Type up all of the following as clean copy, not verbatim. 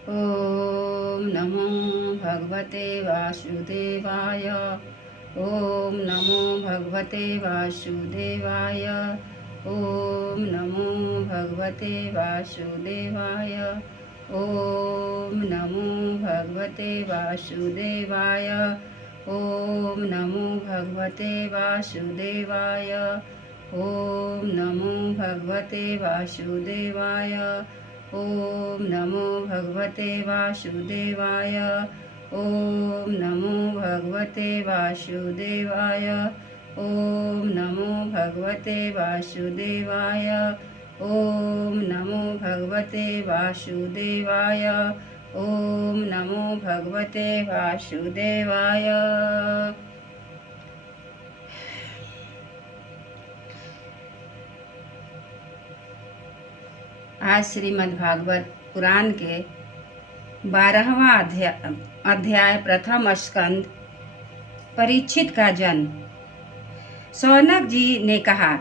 ॐ नमो भगवते वासुदेवाय। ॐ नमो भगवते वासुदेवाय। ॐ नमो भगवते वासुदेवाय। ॐ नमो भगवते वासुदेवाय। ॐ नमो भगवते वासुदेवाय। ॐ नमो भगवते वासुदेवाय। ॐ नमो भगवते वासुदेवाय। ॐ नमो भगवते वासुदेवाय। ॐ नमो भगवते वासुदेवाय। ॐ नमो भगवते वासुदेवाय। ॐ नमो भगवते वासुदेवाय। आज श्रीमद् भागवत पुराण के 12वां अध्याय प्रथम स्कंद परीक्षित का जन्म। शौनक जी ने कहा,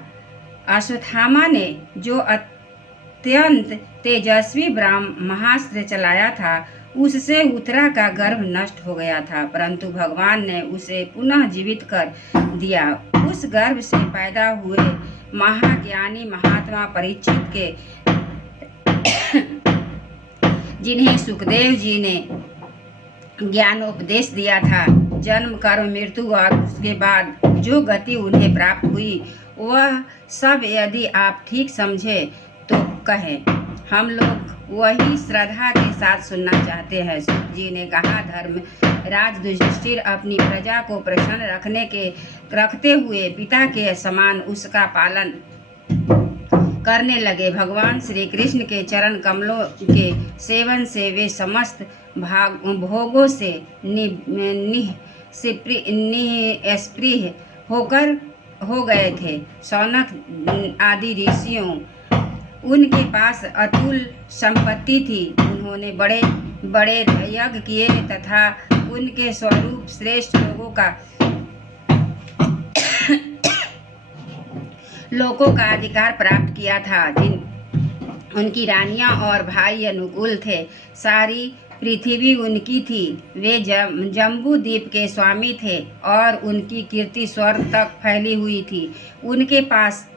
अश्वत्थामा ने जो अत्यंत तेजस्वी ब्रह्मास्त्र चलाया था उससे उत्तरा का गर्भ नष्ट हो गया था, परंतु भगवान ने उसे पुनः जीवित कर दिया। उस गर्भ से पैदा हुए महाज्ञानी महात्मा परीक्षित के जिन्हें सुखदेव जी ने ज्ञानोपदेश दिया था, जन्म कर्म मृत्यु और उसके बाद जो गति उन्हें प्राप्त हुई वह सब यदि आप ठीक समझे तो कहें। हम लोग वही श्रद्धा के साथ सुनना चाहते हैं। सुख जी ने कहा, धर्म राज युधिष्ठिर अपनी प्रजा को प्रसन्न रखते हुए पिता के समान उसका पालन करने लगे। भगवान श्री कृष्ण के चरण कमलों के सेवन से वे समस्त भोगों से निस्पृह हो गए थे। शौनक आदि ऋषियों उनके पास अतुल संपत्ति थी। उन्होंने बड़े बड़े यज्ञ किए तथा उनके स्वरूप श्रेष्ठ लोगों का अधिकार प्राप्त किया था। उनकी रानियां और भाई अनुकूल थे। सारी पृथ्वी उनकी थी। वे जम्बू द्वीप के स्वामी थे और उनकी कीर्ति स्वर्ग तक फैली हुई थी। उनके पास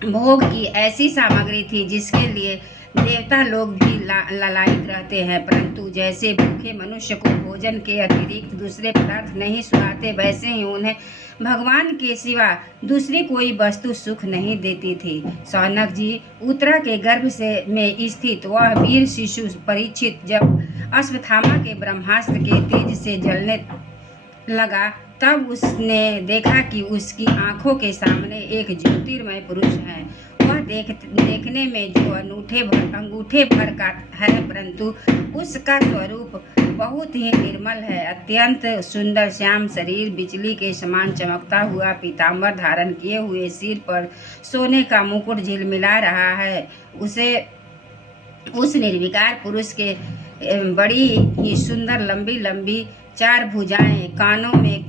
भोग की ऐसी सामग्री थी जिसके लिए देवता लोग भी ललायित रहते हैं, परंतु जैसे भूखे मनुष्य को भोजन के अतिरिक्त दूसरे पदार्थ नहीं सुहाते, वैसे ही उन्हें भगवान के सिवा दूसरी कोई वस्तु सुख नहीं देती थी। शौनक जी, उत्तरा के गर्भ में स्थित वह वीर शिशु परीक्षित जब अश्वत्थामा के ब्रह्मास्त्र के तेज से जलने लगा, तब उसने देखा कि उसकी आंखों के सामने एक ज्योतिर्मय पुरुष है। वह देखने में जो अंगूठे भर का है, परंतु उसका स्वरूप बहुत ही निर्मल है। अत्यंत सुंदर श्याम शरीर, बिजली के समान चमकता हुआ पीताम्बर धारण किए हुए, सिर पर सोने का मुकुट झिलमिला रहा है। उस निर्विकार पुरुष के बड़ी ही सुंदर लंबी लंबी 4 भुजाएं, कानों में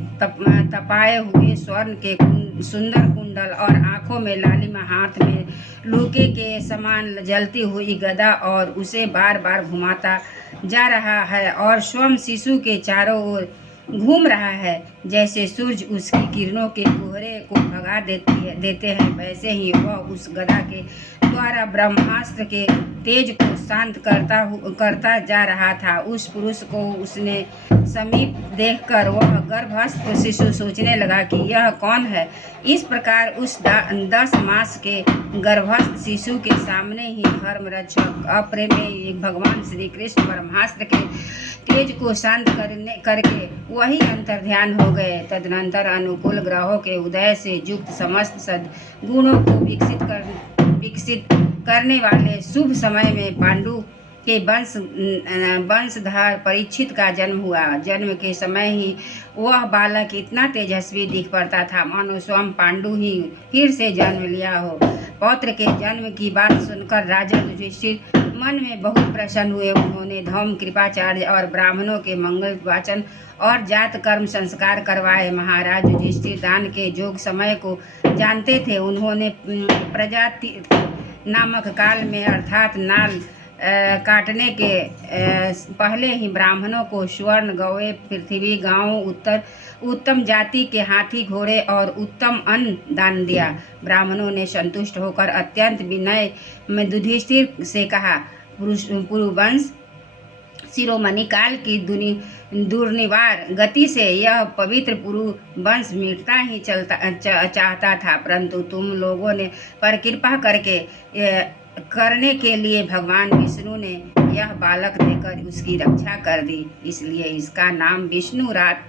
तपाए हुए स्वर्ण के सुंदर कुंडल और आंखों में लालिमा, हाथ में लूके के समान जलती हुई गदा, और उसे बार बार घुमाता जा रहा है और स्वयं शिशु के चारों ओर घूम रहा है। जैसे सूरज उसकी किरणों के कोहरे को भगा देते हैं, वैसे ही वह उस गदा के द्वारा ब्रह्मास्त्र के तेज को शांत करता जा रहा था। उस पुरुष को उसने समीप देखकर वह गर्भस्थ शिशु सोचने लगा कि यह कौन है। इस प्रकार उस 10 मास के गर्भस्थ शिशु के सामने ही धर्मरक्षक अप्रेमेय भगवान श्री कृष्ण ब्रह्मास्त्र के तेज को शांत करके वही अंतर्ध्यान हो गए। तदनंतर अनुकूल ग्रहों के उदय से युक्त समस्त सद्गुणों को विकसित करने वाले शुभ समय में पांडु के वंशधर परीक्षित का जन्म हुआ। जन्म के समय ही वह बालक इतना तेजस्वी दिख पड़ता था मानो स्वयं पांडु ही फिर से जन्म लिया हो। पौत्र के जन्म की बात सुनकर राजा युधिष्ठिर मन में बहुत प्रसन्न हुए। उन्होंने धौम, कृपाचार्य और ब्राह्मणों के मंगल वाचन और जात कर्म संस्कार करवाए। महाराज युधिष्ठिर दान के योग समय को जानते थे। उन्होंने प्रजाति नामक काल में अर्थात नाल काटने के पहले ही ब्राह्मणों को स्वर्ण, गौए, पृथ्वी, गांव, उत्तम जाति के हाथी, घोड़े और उत्तम अन्न दान दिया। ब्राह्मणों ने संतुष्ट होकर अत्यंत विनय में युधिष्ठिर से कहा, पुरुवंश शिरोमणि काल की दुर्निवार गति से यह पवित्र पुरु वंश मिटता ही चाहता था, परंतु तुम लोगों ने पर कृपा करने के लिए भगवान विष्णु ने यह बालक देकर उसकी रक्षा कर दी, इसलिए इसका नाम विष्णुरात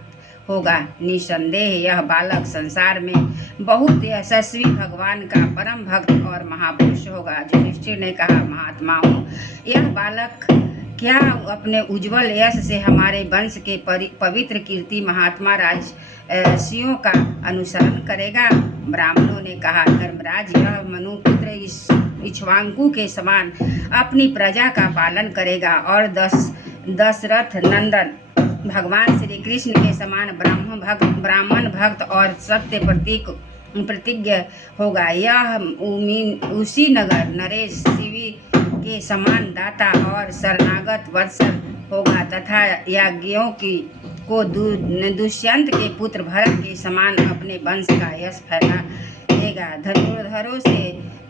होगा। निसंदेह यह बालक संसार में बहुत यशस्वी भगवान का परम भक्त और महापुरुष होगा। युधिष्ठिर ने कहा, महात्माओं, यह बालक क्या अपने उज्जवल यश से हमारे वंश के पवित्र कीर्ति महात्मा राजर्षियों का अनुसरण करेगा? ब्राह्मणों ने कहा, धर्मराज, यह मनुपुत्र इक्ष्वाकु के समान अपनी प्रजा का पालन करेगा और दशरथ नंदन भगवान श्री कृष्ण के समान ब्राह्मण भक्त और सत्य प्रतिज्ञ होगा। यह उसी नगर नरेश शिवी के समान दाता और शरणागत वत्सल होगा तथा याज्ञियों को दुष्यंत के पुत्र भरत के समान अपने वंश का यश फैलाएगा। धनुर्धरों से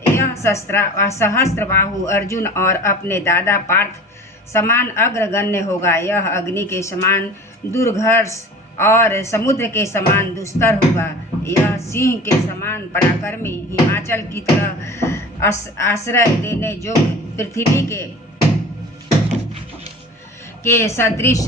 यह सहस्त्रबाहु अर्जुन और अपने दादा पार्थ समान अग्रगण्य होगा। यह अग्नि के समान दुर्धर्ष और समुद्र के समान दुस्तर होगा। यह सिंह के समान पराक्रमी, हिमाचल की तरह आश्रय देने योग्य, पृथ्वी के सदृश